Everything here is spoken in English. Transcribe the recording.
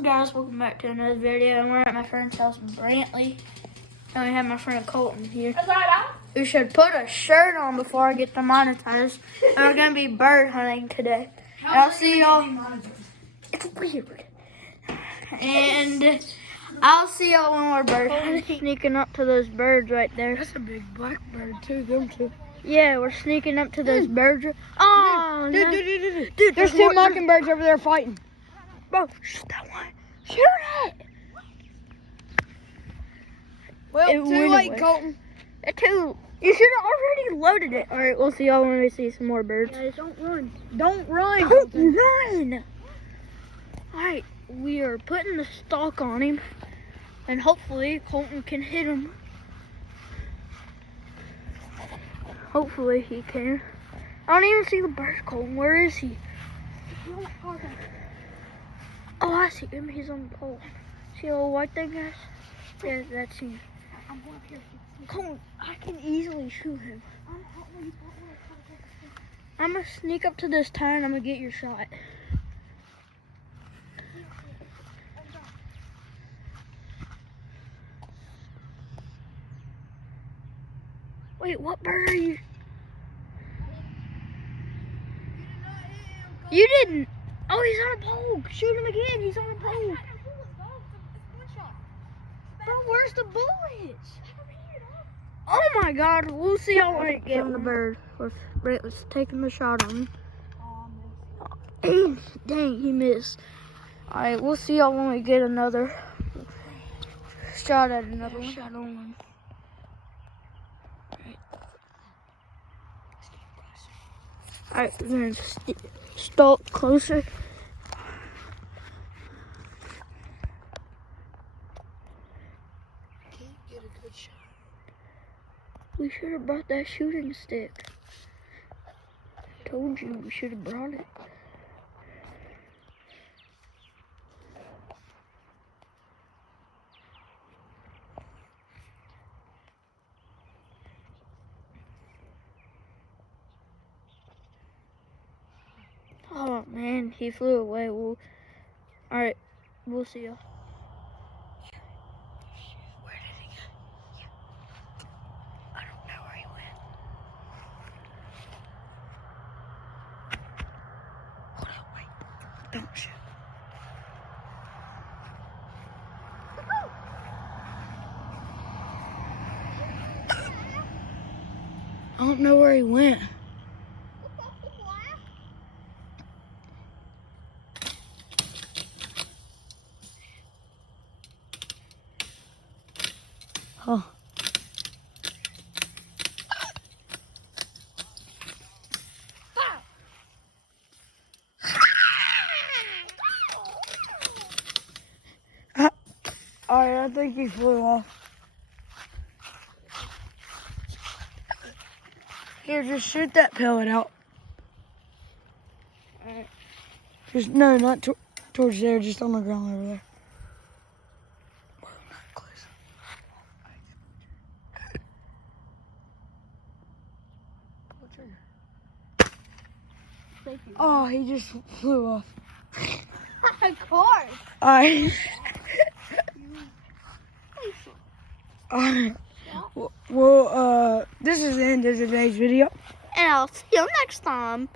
up, guys? Welcome back to another video. We're at my friend's house in Brantley. And we have my friend Colton here. We should put a shirt on before I get demonetized. And we're going to be bird hunting today. And I'll see y'all. It's weird. And I'll see y'all when we're bird hunting. Sneaking up to those birds right there. That's a big black bird too, them two. Yeah, we're sneaking up to those birds. Oh, Dude, there's two mockingbirds over there fighting. Bro, shoot that one. Shoot it. Well, It too went late, away. Colton. You should have already loaded it. All right, we'll see y'all when we see some more birds. Guys, don't run. Don't run. Don't run. All right, we are putting the stalk on him, and hopefully Colton can hit him. Hopefully he can. I don't even see the bird, Colton. Where is he? Oh, I see him. He's on the pole. See a little white thing, guys? Yeah, that's him. I'm going up here. Colton, I can easily shoot him. I'm gonna sneak up to this tire and I'm gonna get your shot. Wait, what bird are you? You didn't. Oh, he's on a pole. Shoot him again. He's on a pole. Bro, where's the bullets? Oh my God, we'll see how I get on the bird. Let's take him a shot on him. Dang, he missed. All right, we'll see y'all when we get another shot at another one. Shot on one. All right, we're gonna stalk closer. Get a good shot. We should have brought that shooting stick. Told you we should have brought it. Oh man, he flew away. All right, we'll see you. Where did he go? I don't know where he went. Hold on, wait. Don't shoot. I don't know where he went. Oh. Alright, I think he flew off. Here, just shoot that pellet out. Alright. Just, no, not towards there, just on the ground over there. We're not close. Oh, he just flew off. Of course. Alright. Alright. Well, this is the end of today's video. And I'll see you next time.